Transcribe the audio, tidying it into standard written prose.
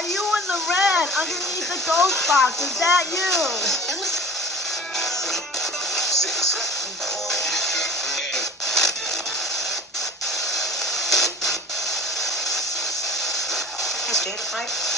are you in the red underneath the ghost box? Is that you? Hey, Jade, hi.